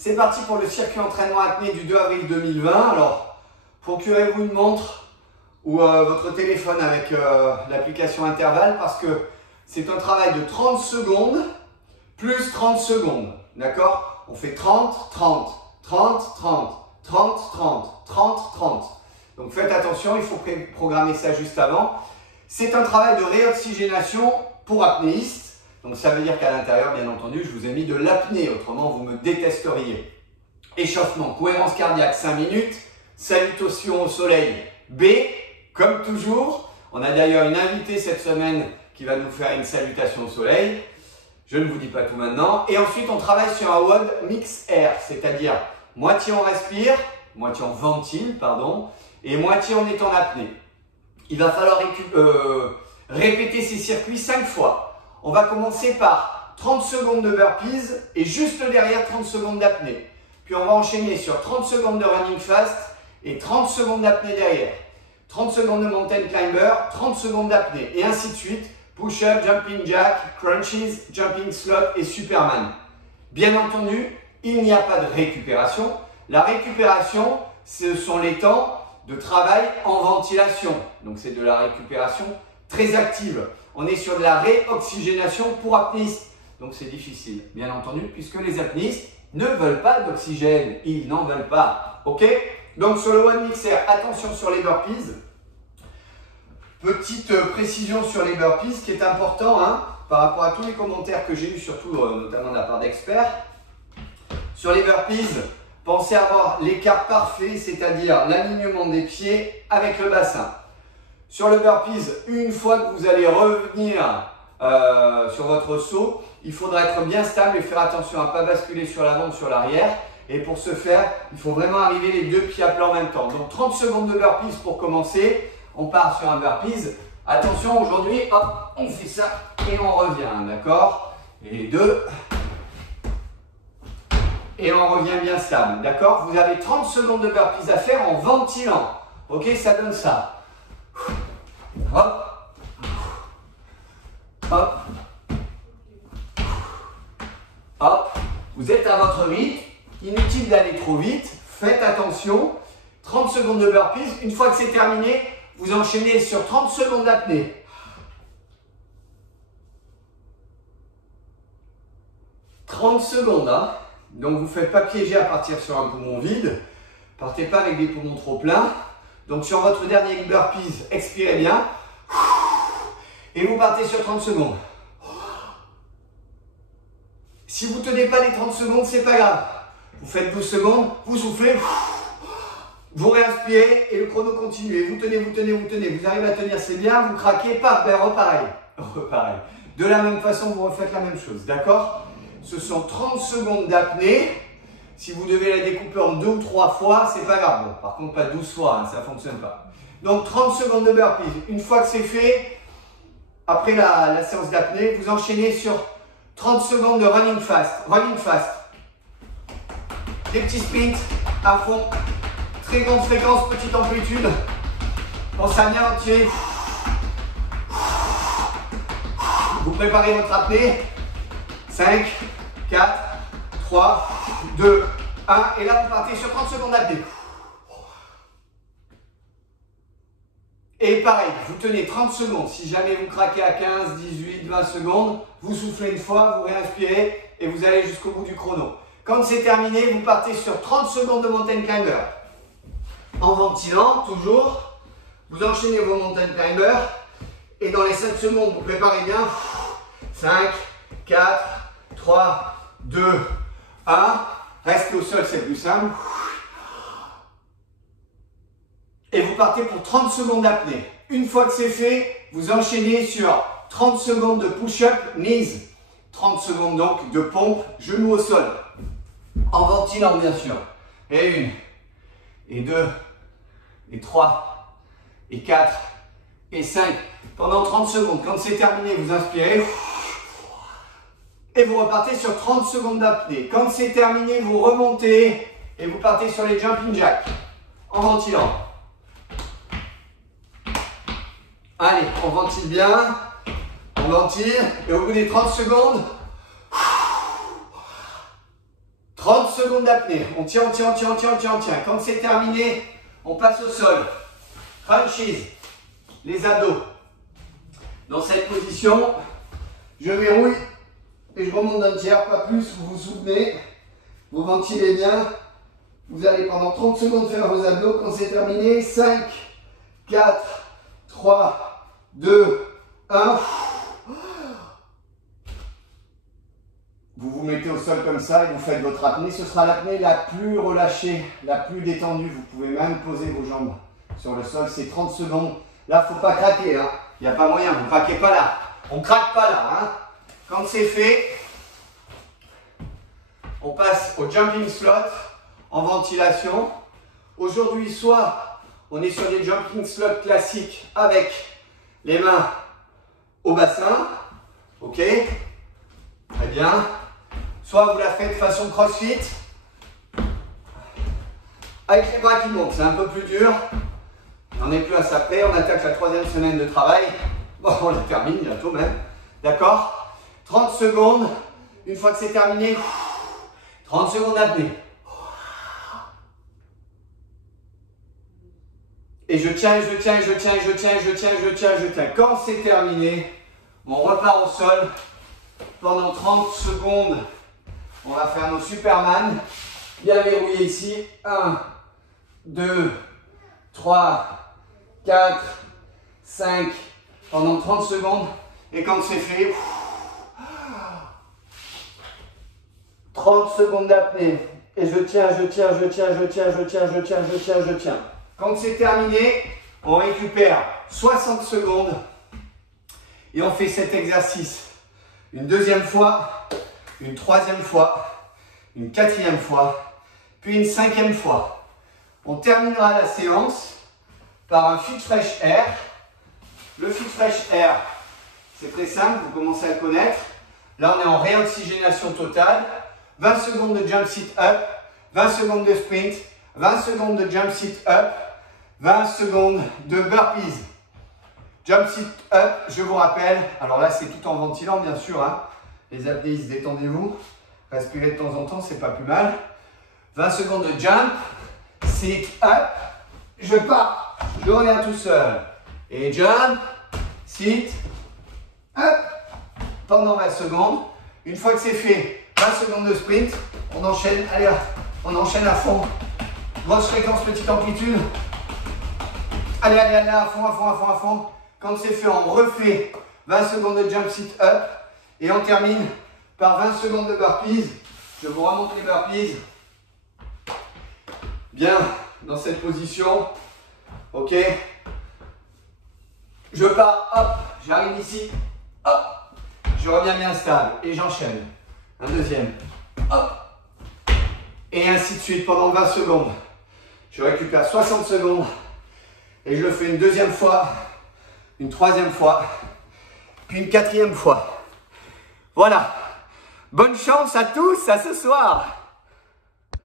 C'est parti pour le circuit entraînement apnée du 2 avril 2020. Alors, procurez-vous une montre ou votre téléphone avec l'application intervalle parce que c'est un travail de 30 secondes plus 30 secondes. D'accord? On fait 30, 30, 30, 30, 30, 30, 30, 30. Donc faites attention, il faut programmer ça juste avant. C'est un travail de réoxygénation pour apnéistes. Donc ça veut dire qu'à l'intérieur, bien entendu, je vous ai mis de l'apnée, autrement vous me détesteriez. Échauffement, cohérence cardiaque, 5 minutes. Salutation au soleil, B, comme toujours. On a d'ailleurs une invitée cette semaine qui va nous faire une salutation au soleil. Je ne vous dis pas tout maintenant. Et ensuite, on travaille sur un WOD Mix Air, c'est-à-dire moitié on respire, moitié on ventile, pardon, et moitié on est en apnée. Il va falloir répéter ces circuits 5 fois. On va commencer par 30 secondes de burpees et juste derrière 30 secondes d'apnée. Puis on va enchaîner sur 30 secondes de running fast et 30 secondes d'apnée derrière. 30 secondes de mountain climber, 30 secondes d'apnée et ainsi de suite. Push-up, jumping jack, crunches, jumping slot et Superman. Bien entendu, il n'y a pas de récupération. La récupération, ce sont les temps de travail en ventilation. Donc c'est de la récupération très active. On est sur de la réoxygénation pour apnéistes. Donc c'est difficile, bien entendu, puisque les apnéistes ne veulent pas d'oxygène. Ils n'en veulent pas. Ok? Donc sur le One Mixer, attention sur les burpees. Petite précision sur les burpees, ce qui est important par rapport à tous les commentaires que j'ai eus, surtout notamment de la part d'experts. Sur les burpees, pensez avoir l'écart parfait, c'est-à-dire l'alignement des pieds avec le bassin. Sur le burpees, une fois que vous allez revenir sur votre saut, il faudra être bien stable et faire attention à ne pas basculer sur l'avant ou sur l'arrière. Et pour ce faire, il faut vraiment arriver les deux pieds à plat en même temps. Donc 30 secondes de burpees pour commencer. On part sur un burpees. Attention, aujourd'hui, hop, on fait ça et on revient, d'accord? Et les deux. Et on revient bien stable, d'accord? Vous avez 30 secondes de burpees à faire en ventilant. Ok, ça donne ça. Hop, hop, hop. Vous êtes à votre rythme. Inutile d'aller trop vite. Faites attention. 30 secondes de burpees. Une fois que c'est terminé, vous enchaînez sur 30 secondes d'apnée. « 30 secondes, hein. Donc vous ne faites pas piéger à partir sur un poumon vide. Partez pas avec des poumons trop pleins. Donc sur votre dernier burpees, expirez bien. Et vous partez sur 30 secondes. Si vous ne tenez pas les 30 secondes, c'est pas grave. Vous faites 12 secondes, vous soufflez. Vous réinspirez et le chrono continue. Et vous tenez, vous tenez, vous tenez. Vous arrivez à tenir, c'est bien. Vous craquez, paf, ben repareil. Repareil. De la même façon, vous refaites la même chose. D'accord? Ce sont 30 secondes d'apnée. Si vous devez la découper en 2 ou 3 fois, c'est pas grave. Bon, par contre, pas 12 fois, ça ne fonctionne pas. Donc 30 secondes de burpees. Une fois que c'est fait, après la séance d'apnée, vous enchaînez sur 30 secondes de running fast. Running fast. Des petits sprints à fond. Très grande fréquence, petite amplitude. Pensez à bien entier. Vous préparez votre apnée. 5, 4, 3, 2, 1. Et là, vous partez sur 30 secondes d'apnée. Et pareil, vous tenez 30 secondes. Si jamais vous craquez à 15, 18, 20 secondes, vous soufflez une fois, vous réinspirez et vous allez jusqu'au bout du chrono. Quand c'est terminé, vous partez sur 30 secondes de mountain climber. En ventilant, toujours. Vous enchaînez vos mountain climbers. Et dans les 5 secondes, vous préparez bien. 5, 4, 3, 2, 1. Restez au sol, c'est plus simple. Et vous partez pour 30 secondes d'apnée. Une fois que c'est fait, vous enchaînez sur 30 secondes de push-up, knees. 30 secondes donc de pompe, genoux au sol. En ventilant bien sûr. Et 1, et 2, et 3, et 4, et 5. Pendant 30 secondes. Quand c'est terminé, vous inspirez. Et vous repartez sur 30 secondes d'apnée. Quand c'est terminé, vous remontez et vous partez sur les jumping jacks. En ventilant. Allez, on ventile bien. On ventile. Et au bout des 30 secondes, 30 secondes d'apnée. On tient, on tient, on tient, on tient, on tient, on tient. Quand c'est terminé, on passe au sol. Crunchies, les abdos. Dans cette position, je verrouille et je remonte d'un tiers, pas plus. Vous vous souvenez, vous ventilez bien. Vous allez pendant 30 secondes faire vos abdos. Quand c'est terminé, 5, 4, 3, 2, 1. Vous vous mettez au sol comme ça et vous faites votre apnée. Ce sera l'apnée la plus relâchée, la plus détendue. Vous pouvez même poser vos jambes sur le sol. C'est 30 secondes. Là, il ne faut pas craquer. Hein. Il n'y a pas moyen. Vous ne craquez pas là. On ne craque pas là. Hein. Quand c'est fait, on passe au jumping slot en ventilation. Aujourd'hui, soit on est sur des jumping slots classiques avec les mains au bassin. Ok? Très bien. Soit vous la faites façon crossfit, avec les bras qui montent, c'est un peu plus dur. On n'est plus à ça près, on attaque la 3e semaine de travail. Bon, on la termine bientôt même. D'accord? 30 secondes. Une fois que c'est terminé, 30 secondes d'apnée. Et je tiens, je tiens, je tiens, je tiens, je tiens, je tiens, je tiens. Quand c'est terminé, on repart au sol. Pendant 30 secondes, on va faire nos Superman. Bien verrouillé ici. 1, 2, 3, 4, 5. Pendant 30 secondes. Et quand c'est fait, 30 secondes d'apnée. Et je tiens, je tiens, je tiens, je tiens, je tiens, je tiens, je tiens, je tiens. Quand c'est terminé, on récupère 60 secondes. Et on fait cet exercice. Une deuxième fois, une troisième fois, une quatrième fois, puis une 5e fois. On terminera la séance par un Fit Fresh Air. Le Fit Fresh Air, c'est très simple, vous commencez à le connaître. Là, on est en réoxygénation totale. 20 secondes de jump sit up, 20 secondes de sprint, 20 secondes de jump sit up, 20 secondes de burpees. Jump sit up, je vous rappelle, alors là c'est tout en ventilant bien sûr, hein. Les apnéistes, détendez-vous, respirez de temps en temps, c'est pas plus mal. 20 secondes de jump, sit up, je pars, je reviens tout seul. Et jump, sit up, pendant 20 secondes. Une fois que c'est fait, 20 secondes de sprint, on enchaîne, allez, on enchaîne à fond. Grosse fréquence, petite amplitude. Allez, allez, allez, à fond, à fond, à fond, à fond. Quand c'est fait, on refait 20 secondes de jump sit up et on termine par 20 secondes de burpees. Je vous remonte les burpees. Bien, dans cette position. Ok. Je pars, hop, j'arrive ici, hop, je reviens bien stable et j'enchaîne. Un deuxième, hop, et ainsi de suite pendant 20 secondes. Je récupère 60 secondes et je le fais une deuxième fois. Une troisième fois, puis une quatrième fois. Voilà. Bonne chance à tous, à ce soir.